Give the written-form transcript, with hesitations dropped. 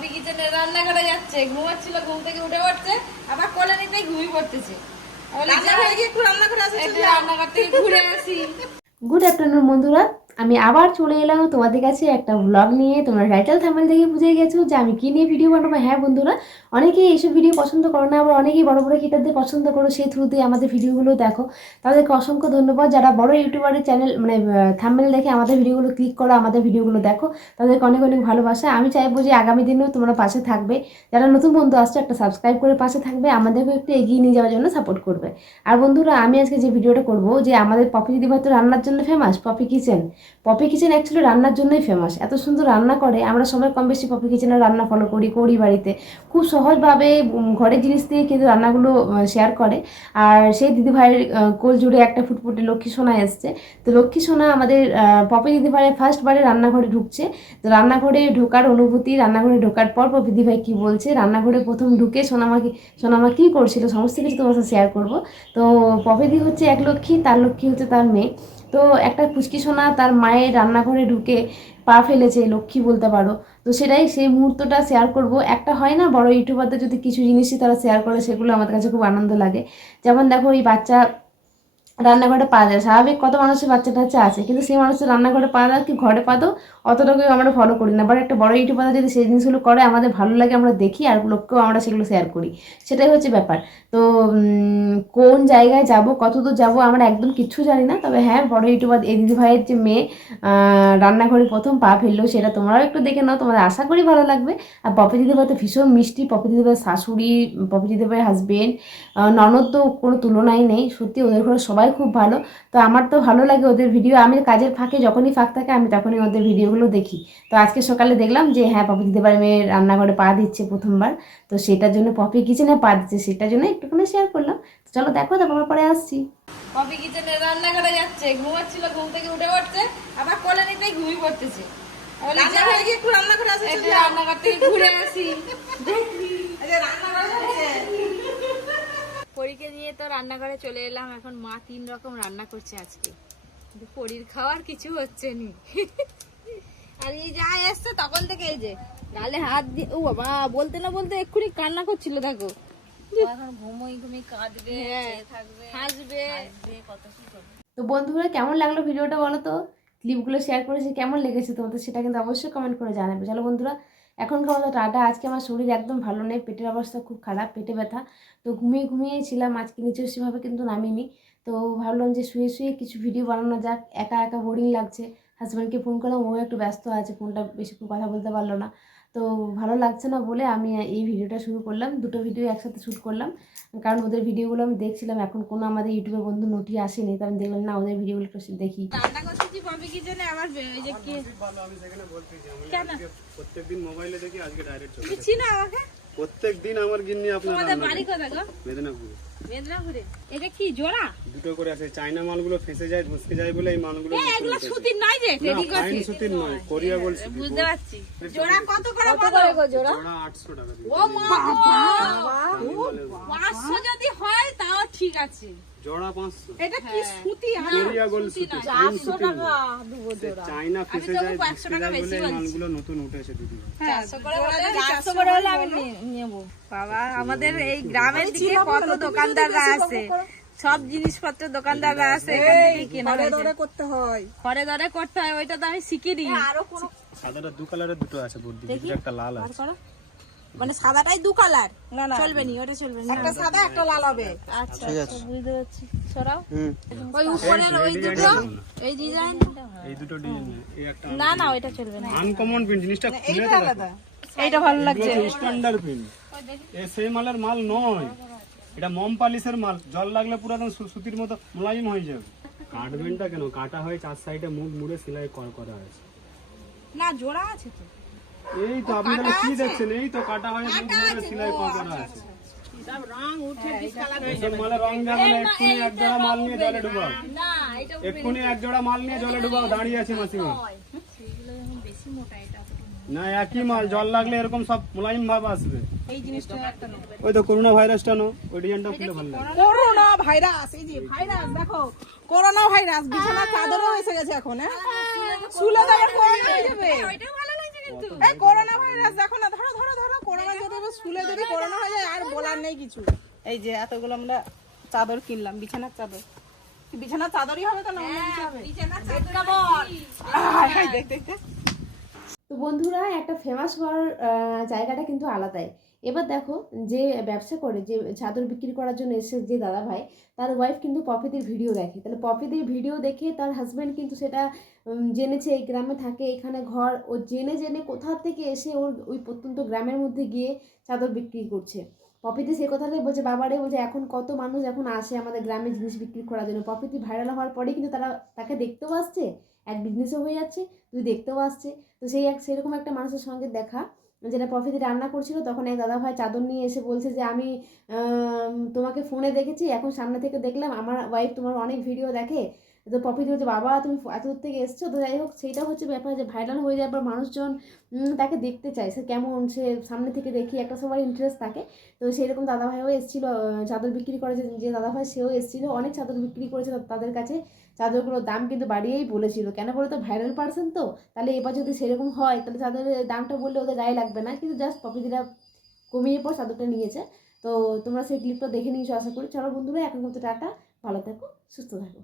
Poppy কিচেনে রান্না করে যাচ্ছে, ঘুমাচ্ছিল, ঘুম থেকে উঠে পড়ছে, আবার কোলে নিতেই ঘুমিয়ে পড়তেছে। রান্নাঘর থেকে ঘুরে আসি। গুড আফটারনুন বন্ধুরা, আমি আবার চলে এলাম তোমাদের কাছে একটা ব্লগ নিয়ে। তোমরা টাইটেল থাম্বনেল দেখে বুঝে গেছো যে আমি কি নিয়ে ভিডিও বানাবো। হ্যাঁ বন্ধুরা, অনেকেই এইসব ভিডিও পছন্দ করো না, আবার অনেকেই বড় বড় ক্রিয়েটরদের পছন্দ করো, সেই থ্রুতে আমাদের ভিডিওগুলো দেখো। তাদেরকে অসংখ্য ধন্যবাদ। যারা বড় ইউটিউবারের চ্যানেল মানে থাম্বনেল দেখে আমাদের ভিডিওগুলো ক্লিক করো, আমাদের ভিডিওগুলো দেখো, তাদেরকে অনেক অনেক ভালোবাসা। আমি চাইবো যে আগামী দিনেও তোমরা পাশে থাকবে। যারা নতুন বন্ধু আসছে একটা সাবস্ক্রাইব করে পাশে থাকবে, আমাদেরকে একটু এগিয়ে নিয়ে যাওয়ার জন্য সাপোর্ট করবে। আর বন্ধুরা, আমি আজকে যে ভিডিওটা করবো, যে আমাদের পপি দিদিভাই তো রান্নার জন্য ফেমাস, পপি কিচেন অ্যাকচুয়ালি রান্নার জন্যই ফেমাস। এত সুন্দর রান্না করে, আমরা সবাই কম বেশি পপি কিচেনের রান্না ফলো করি বাড়িতে। খুব সহজভাবে ঘরের জিনিস দিয়ে কিন্তু রান্নাগুলো শেয়ার করে। আর সেই দিদিভাইয়ের কোল জুড়ে একটা ফুটফুটে লক্ষ্মী সোনা এসছে। তো লক্ষ্মী সোনা আমাদের পপি দিদিভাইয়ের ফার্স্টবারে রান্নাঘরে ঢুকছে। তো রান্নাঘরে ঢোকার অনুভূতি, রান্নাঘরে ঢোকার পর পপি দিদিভাই কী বলছে, রান্নাঘরে প্রথম ঢুকে সোনামা কী করছিল, সমস্ত কিছু তোমার সাথে শেয়ার করবো। তো পপি দি হচ্ছে এক লক্ষ্মী, তার লক্ষ্মী হচ্ছে তার মেয়ে। তো একটা পুচকি সোনা তার মায়ের রান্নাঘরে ঢুকে পা ফেলেছে, লক্ষ্মী বলতে পারো। তো সেটাই, সেই মুহূর্তটা শেয়ার করব। একটা হয় না, বড় ইউটিউবারদের যদি কিছু জিনিসই তারা শেয়ার করে, সেগুলো আমাদের কাছে খুব আনন্দ লাগে। যেমন দেখো, এই বাচ্চা রান্নাঘরে পা দেয়, স্বাভাবিক কত মানুষের বাচ্চা টাচ্চা আছে, কিন্তু সেই মানুষের রান্নাঘরে পা দেয় কি ঘরে পা দাও, অতটাকেও আমরা ফলো করি না। বাট একটা বড় ইউটিউবার যদি সেই জিনিসগুলো করে, আমাদের ভালো লাগে, আমরা দেখি, আর লোককেও আমরা সেগুলো শেয়ার করি। সেটাই হচ্ছে ব্যাপার। তো কোন জায়গায় যাব, কত দূর যাবো, আমরা একদম কিচ্ছু জানি না। তবে হ্যাঁ, বড় ইউটিউবার এই দিদিভাইয়ের যে মেয়ে রান্নাঘরে প্রথম পা ফেললো, সেটা তোমরাও একটু দেখে নাও, তোমাদের আশা করি ভালো লাগবে। আর পপি দিদিভাই তো ভীষণ মিষ্টি, পপি দিদিভাইয়ের শাশুড়ি, পপি দিদিভাইয়ের হাজবেন্ড, ননদ তো কোনো তুলনাই নেই। সত্যি ওদের ঘরে সবাই খুব ভালো। তো আমার তো ভালো লাগে ওদের ভিডিও। আমি কাজের ফাঁকে যখনই ফাঁক থাকে, আমি তখনই ওদের ভিডিওগুলো দেখি। তো আজকে সকালে দেখলাম যে হ্যাঁ, পপি দিদিভাইয়ের মেয়ে রান্নাঘরে পা দিচ্ছে প্রথমবার। তো সেটার জন্য পপি কিচেনে পা দিচ্ছে, সেটার জন্য একটুখানি শেয়ার করলাম। তো চলো দেখো, তারপর পরে আসছি। পপি কিচেনে রান্না করে যাচ্ছে, ঘুমাচ্ছিল, ঘুম থেকে উঠে পড়ছে, আবার কোলে নিতেই ঘুমিয়ে পড়তেছে। রান্নাঘর থেকে ঘুরে আসি। পরীকে নিয়ে তো রান্নাঘরে চলে এলাম। এখন মা 3 রকম রান্না করছে আজকে, পরীর খাওয়ার কিছু হচ্ছে নি। আর এই যা এসছে তখন থেকে এই যে গালে হাত দিয়ে, ও বাবা, বলতে না বলতে এক্ষুনি কান্না করছিল। দেখো এখন ঘুমিয়ে কাঁদবে, থাকবে, হাসবে, কত কি করবে। তো বন্ধুরা, কেমন লাগলো ভিডিওটা বলো তো? ক্লিপগুলো শেয়ার করেছি, কেমন লেগেছে তোমাদের সেটা কিন্তু অবশ্যই কমেন্ট করে জানাবে। চলো বন্ধুরা, এখনকার মতো টাটা। আজকে আমার শরীর একদম ভালো নেই, পেটের অবস্থা খুব খারাপ, পেটে ব্যথা। তো ঘুমিয়েই ছিলাম আজকে, নিচে সেভাবে কিন্তু নামিনি। তো ভাবলাম যে শুয়ে কিছু ভিডিও বানানো যাক, একা একা বোরিং লাগছে। হাজব্যান্ডকে ফোন করলাম, ও একটু ব্যস্ত আছে, ফোনটা বেশিক্ষণ কথা বলতে পারলো না। তো ভালো লাগছে না বলে আমি এই ভিডিওটা শুরু করলাম। দুটো ভিডিও একসাথে শ্যুট করলাম, কারণ ওদের ভিডিওগুলো আমি দেখছিলাম। এখন কোনো আমাদের ইউটিউবের বন্ধু নোটি আসেনি, তো আমি দেখলাম না, ওদের ভিডিওগুলো একটু দেখি। রান্না করতেছি পপি কিচেনে, আবার এই যে কি আমি সেখানে বলতেছি, আমি প্রত্যেকদিন মোবাইলে দেখি, আজকে ডাইরেক্ট চলে বুঝছি না আমাকে। প্রত্যেকদিন আমার গিন্নি আপনার তোমাদের বাড়ি কোথায় গো? মেদিনীপুর। মেদিনীপুরে। এটা কি জোড়া? দুটো করে আছে। চায়না মালগুলো ফেসে যায়, ধসকে যায় বলে এই মালগুলো এগুলো সুতির নয় যে টেডি না, ফাইন সুতির নয়, কোরিয়া বলছি। বুঝতে পারছি। জোড়া কত করে গো জোড়া? জোড়া 800 টাকা দিয়ে। ও মা বাবা, 500 যদি হয় তাও ঠিক আছে। জোড়া 500। এটা কি সুতি? কোরিয়া গোল সুতি, 400 টাকা দুটো জোড়া। চায়না ফেসে যায়, ধসকে যায় বলে এই মালগুলো নতুন উঠেছে দিদি। 400 করে হলে 400 করে হলে আমি নেব। বাবা, আমাদের এই গ্রামের দিকে কত দোকানদাররা আছে, সব জিনিসপত্র দোকানদাররা আছে, এখান থেকে কেনা হয়। দরে করতে হয়, ঘরে দরে করতে হয়। ওইটা তো আমি শিখিনি। আরো কোন সাদাটা দু কালারের দুটো আছে বুদ্ধি, একটা লাল আছে। মানে সাদাটাই 2 কালার? না না, চলবে না, ওটা চলবে না। একটা সাদা একটা লাল হবে। আচ্ছা আচ্ছা, বুঝতে পারছি। সরাও ওই উপরের ওই দুটো, এই ডিজাইন, এই দুটো ডিজাইন। এই একটা না না, ওইটা চলবে না। আনকমন প্রিন্ট, জিনিসটা খুলে দেখো। এইটা ভালো লাগছে। স্ট্যান্ডার্ড প্রিন্ট, এই সেই মালের মাল নয়, এটা মম পালিশের মাল। জল লাগলে পুরো একদম সুতির মতো মোলায়েম হয়ে যাবে। কাটবেনটা কেন কাটা হয়, 4 সাইডে মুখ মুড়ে সেলাই করা হয়েছে। না, জোড়া আছে তো। এই তো আপনারা কি দেখছেন, এই তো কাটা হয়, মুখ মুড়ে সেলাই করা আছে। সব রং উঠে ডিসকালার হয়ে এইসব মালের রং যাবে না। এক্ষুনি এক জোড়া মাল নিয়ে জলে ডুবাও, না, এটা এক্ষুনি এক জোড়া মাল নিয়ে জলে ডুবাও। দাঁড়িয়ে আছে মাসিমা। সেগুলো যখন বেশি মোটা, এটা না, একই মাল, জল লাগলে এরকম সব মোলায়েম ভাব আসবে। এই জিনিসটা একটা নেব। ওই তো করোনা ভাইরাসটা নো, ওই ডিজাইনটা খুলে ভালো লাগে। করোনা ভাইরাস, এই যে ভাইরাস দেখো, করোনা ভাইরাস বিছানা চাদরও এসে গেছে এখন। হ্যাঁ, শুলে যাবে, করোনা হয়ে যাবে। ওইটাও ভালো লাগছে কিন্তু। এই করোনা ভাইরাস দেখো না, ধরো ধরো তুলে যদি করোনা হয়ে যায় আর বলার নেই কিছু। এই যে এতগুলো আমরা চাদর কিনলাম, বিছানার চাদর। বিছানার চাদরই হবে তো না অন্য কিছু হবে? হায় হায়, দেখ দেখ দেখ। তো বন্ধুরা, একটা ফেমাস হওয়ার জায়গাটা কিন্তু আলাদাই। এবার দেখো, যে ব্যবসা করে, যে চাদর বিক্রি করার জন্য এসে যে দাদা ভাই, তার ওয়াইফ কিন্তু পপিদের ভিডিও দেখে। তাহলে পপিদের ভিডিও দেখে তার হাজব্যান্ড কিন্তু সেটা জেনেছে এই গ্রামে থাকে, এখানে ঘর, ও জেনে জেনে কোথা থেকে এসে ওর ওই প্রত্যন্ত গ্রামের মধ্যে গিয়ে চাদর বিক্রি করছে। পপিতে সেই কথাটাই বলছে, বাবারে বলছে এখন কত মানুষ এখন আসে আমাদের গ্রামে জিনিস বিক্রি করার জন্য। পপিতি ভাইরাল হওয়ার পরেই কিন্তু তারা তাকে দেখতেও আসছে, এক বিজনেসও হয়ে যাচ্ছে, তুই দেখতেও আসছে। তো সেরকম একটা মানুষের সঙ্গে দেখা, যেটা প্রফিতি রান্না করছিল, তখন এক দাদা ভাই চাদর নিয়ে এসে বলছে যে আমি তোমাকে ফোনে দেখেছি, এখন সামনে থেকে দেখলাম, আমার ওয়াইফ তোমার অনেক ভিডিও দেখে। তো প্রফিতি বলছে, বাবা তুমি এত দূর থেকে এসছো। তো যাই হোক, সেইটা হচ্ছে ব্যাপার, যে ভাইরাল হয়ে যাওয়ার পর মানুষজন তাকে দেখতে চায়, সে কেমন, সে সামনে থেকে দেখি একটা সবার ইন্টারেস্ট থাকে। তো সেরকম দাদাভাইও এসেছিলো চাদর বিক্রি করে, যে দাদাভাই সেও এসেছিলো, অনেক চাদর বিক্রি করেছে তাদের কাছে। চাদরগুলোর দাম কিন্তু বাড়িয়েই বলেছিল, কেন বলে তো ভাইরাল পার্সন তো, তাহলে এবার যদি সেরকম হয় তাহলে চাদরের দামটা বললে ওদের গায়ে লাগবে না, কিন্তু জাস্ট প্রফিতিটা কমিয়ে পর চাদরটা নিয়েছে। তো তোমরা সেই ক্লিপটা দেখে নিয়েছো আশা করি। চলো বন্ধুরা, এখন কিন্তু টাটা, ভালো থাকো, সুস্থ থাকো।